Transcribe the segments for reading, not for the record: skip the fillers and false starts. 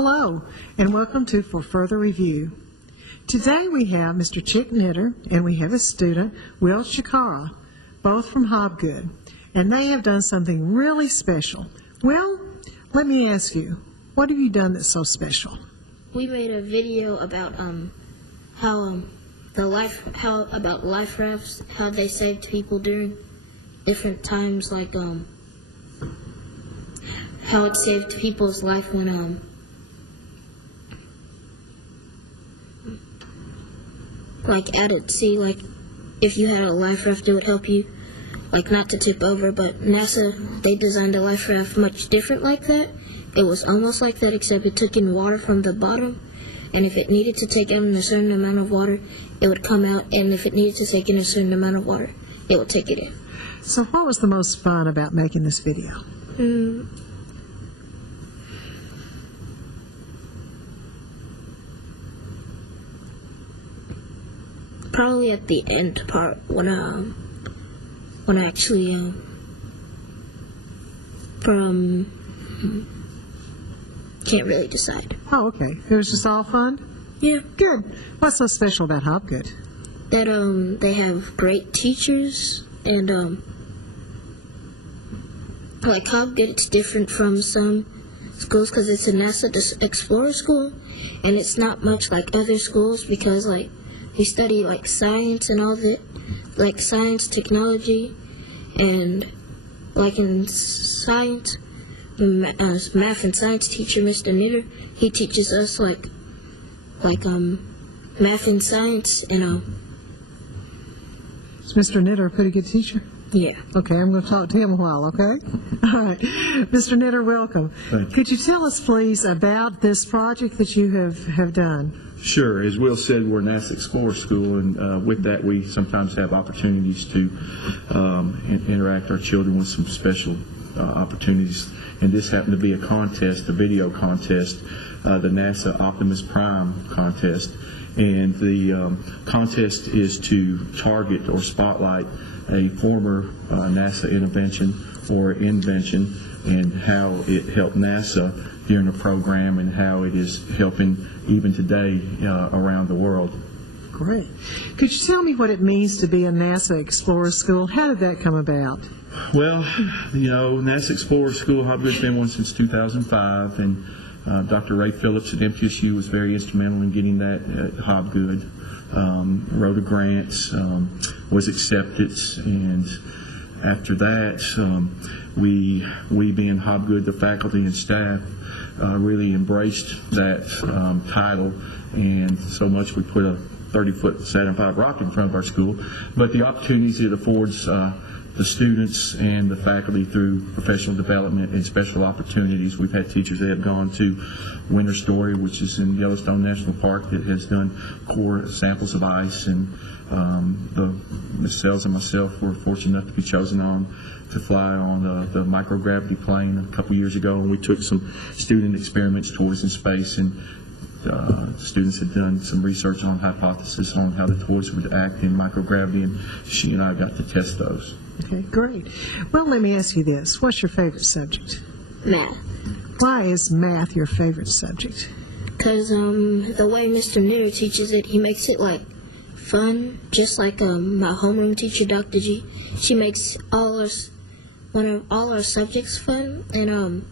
Hello, and welcome to For Further Review. Today we have Mr. Chick Knitter, and we have his student, Will Chikara, both from Hobgood, and they have done something really special. Well, let me ask you, what have you done that's so special? We made a video about about life rafts, how they saved people during different times, like how it saved people's life when like at sea, like if you had a life raft, it would help you like not to tip over. But NASA, they designed a life raft much different like that. It was almost like that, except it took in water from the bottom, and if it needed to take in a certain amount of water, it would come out, and if it needed to take in a certain amount of water, it would take it in. So what was the most fun about making this video? Probably at the end part when I actually can't really decide. Oh, okay. It was just all fun? Yeah. Good. What's so special about Hobgood? That they have great teachers, and like Hobgood, it's different from some schools because it's a NASA Explorer school, and it's not much like other schools because like we study like science and all that, like science, technology, and like in science, math and science teacher, Mr. Knitter, he teaches us like math and science, and Is Mr. Knitter a pretty good teacher? Yeah. Okay, I'm going to talk to him a while, okay? All right. Mr. Knitter, welcome. Thank you. Could you tell us, please, about this project that you have done? Sure. As Will said, we're a NASA Explorer School, and with that we sometimes have opportunities to interact our children with some special opportunities. And this happened to be a contest, a video contest, the NASA Optimus Prime contest. And the contest is to target or spotlight a former NASA intervention or invention and how it helped NASA during the program and how it is helping even today around the world. Great. Could you tell me what it means to be a NASA Explorer School? How did that come about? Well, you know, NASA Explorer School, Hobgood's been one since 2005, and Dr. Ray Phillips at MTSU was very instrumental in getting that at Hobgood. Wrote a grant, was accepted, and after that, we being Hobgood, the faculty and staff, really embraced that title, and so much we put a 30-foot Saturn V rocket in front of our school. But the opportunities it affords the students and the faculty through professional development and special opportunities. We've had teachers that have gone to Winter Story, which is in Yellowstone National Park, that has done core samples of ice, and Ms. Sells and myself were fortunate enough to be chosen on to fly on the microgravity plane a couple years ago, and we took some student experiments, toys in space, and students had done some research on hypothesis on how the toys would act in microgravity, and she and I got to test those. Okay, great. Well, let me ask you this. What's your favorite subject? Math. Why is math your favorite subject? Because the way Mr. Knitter teaches it, he makes it like fun, just like my homeroom teacher, Dr. G. She makes all our subjects fun, and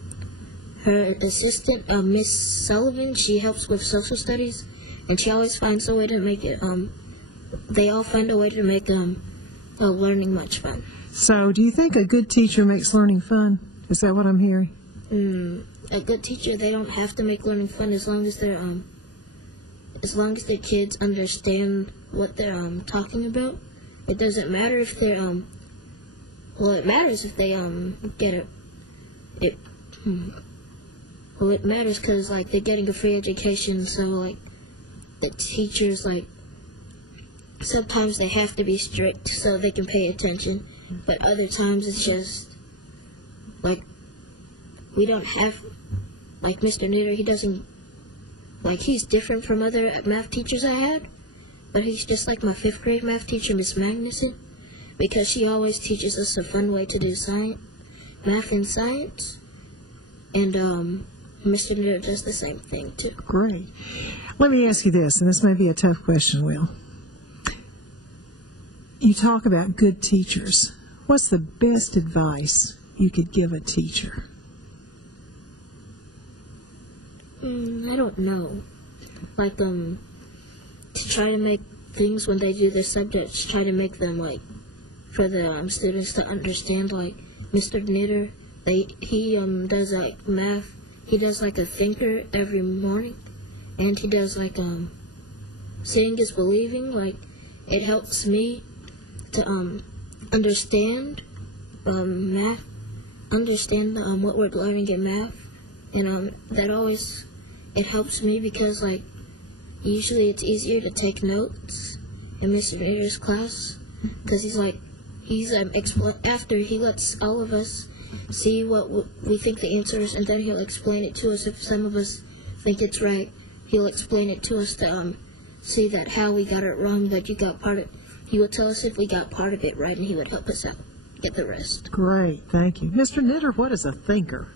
her assistant, Miss Sullivan, she helps with social studies, and she always finds a way to make it. They all find a way to make learning much fun. So, do you think a good teacher makes learning fun? Is that what I'm hearing? A good teacher, they don't have to make learning fun as long as they're the kids understand what they're talking about. It doesn't matter if they're well, it matters if they get it. Well, it matters because like they're getting a free education, so like the teachers, like sometimes they have to be strict so they can pay attention, but other times it's just like we don't have, like Mr. Knitter, he doesn't, like he's different from other math teachers I had, but he's just like my 5th grade math teacher, Miss Magnuson, because she always teaches us a fun way to do math and science, and Mr. Nitter does the same thing too. Great. Let me ask you this, and this may be a tough question, Will. You talk about good teachers. What's the best advice you could give a teacher? I don't know. Like, to try to make things when they do their subjects, try to make them, like, for the students to understand, like, Mr. Nitter, he does, like, math. He does, like, a thinker every morning, and he does, like, seeing is believing. Like, it helps me to, understand, math, understand, what we're learning in math, and, that always, it helps me because, like, usually it's easier to take notes in Mr. Nitter's class, because after he lets all of us see what we think the answer is, and then he'll explain it to us. If some of us think it's right, he'll explain it to us to see that how we got it wrong, that you got part of it. He would tell us if we got part of it right, and he would help us out get the rest. Great, thank you. Mr. Nitter, what is a thinker?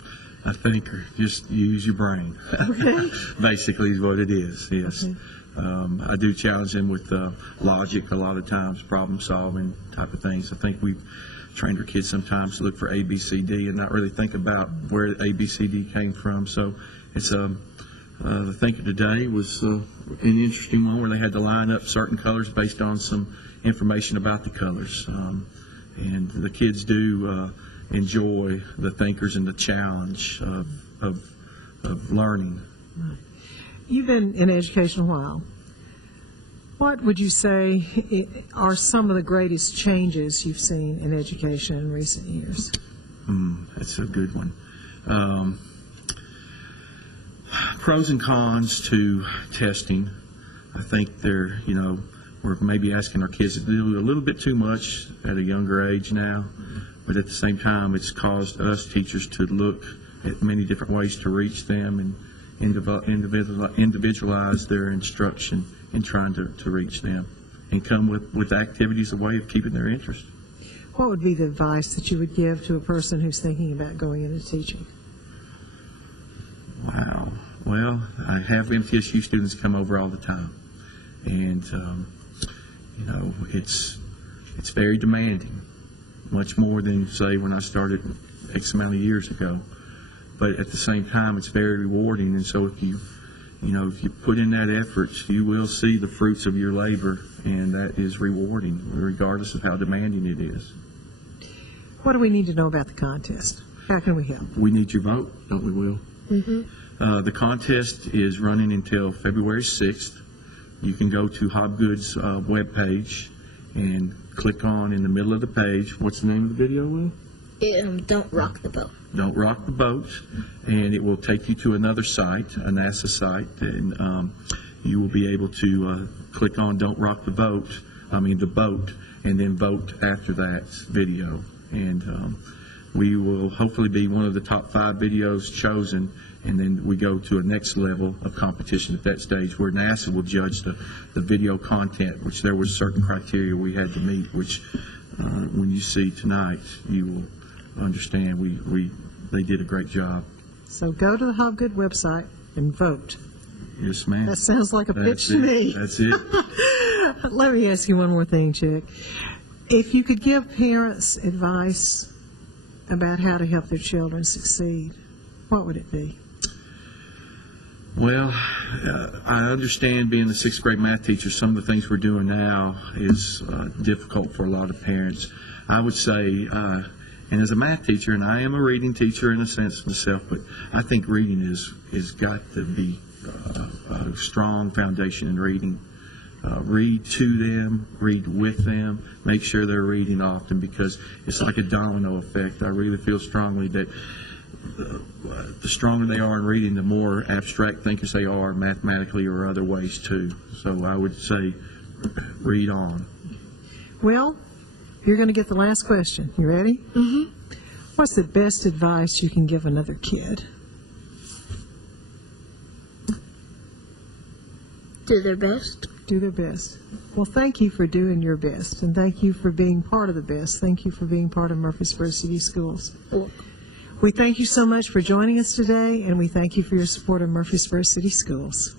A thinker, just use your brain. Okay. Basically is what it is, yes. Okay. I do challenge them with logic a lot of times, problem solving type of things. I think we've trained our kids sometimes to look for A, B, C, D and not really think about where A, B, C, D came from. So it's the thinker today was an interesting one where they had to line up certain colors based on some information about the colors. And the kids do enjoy the thinkers and the challenge of learning. You've been in education a while. What would you say are some of the greatest changes you've seen in education in recent years? That's a good one. Pros and cons to testing. I think we're maybe asking our kids to do a little bit too much at a younger age now, but at the same time, it's caused us teachers to look at many different ways to reach them and individualize their instruction in trying to reach them and come with activities, a way of keeping their interest. What would be the advice that you would give to a person who's thinking about going into teaching? Wow. Well, I have MTSU students come over all the time, and it's very demanding, much more than, say, when I started X amount of years ago. But at the same time, it's very rewarding, and so if you put in that effort, you will see the fruits of your labor, and that is rewarding, regardless of how demanding it is. What do we need to know about the contest? How can we help? We need your vote, don't we, Will? Mm-hmm. The contest is running until February 6th. You can go to Hobgood's webpage and click on in the middle of the page. What's the name of the video, Will? Don't Rock the Boat. Don't Rock the Boat, and it will take you to another site, a NASA site, and you will be able to click on Don't Rock the Boat, the boat, and then vote after that video. And we will hopefully be one of the top 5 videos chosen, and then we go to a next level of competition at that stage where NASA will judge the video content, which there was certain criteria we had to meet, which when you see tonight, you will understand they did a great job. So go to the Hobgood website and vote. Yes, ma'am. That sounds like a pitch to me. That's it. Let me ask you one more thing, Chick. If you could give parents advice about how to help their children succeed, what would it be? Well, I understand being the 6th grade math teacher, some of the things we're doing now is difficult for a lot of parents. I would say, and as a math teacher, and I am a reading teacher in a sense myself, but I think reading is got to be a strong foundation in reading. Read to them, read with them, make sure they're reading often, because it's like a domino effect. I really feel strongly that the stronger they are in reading, the more abstract thinkers they are mathematically or other ways too. So I would say read on. Well, you're going to get the last question. You ready? Mm-hmm. What's the best advice you can give another kid? Do their best. Do their best. Well, thank you for doing your best, and thank you for being part of the best. Thank you for being part of Murfreesboro City Schools. Cool. We thank you so much for joining us today, and we thank you for your support of Murfreesboro City Schools.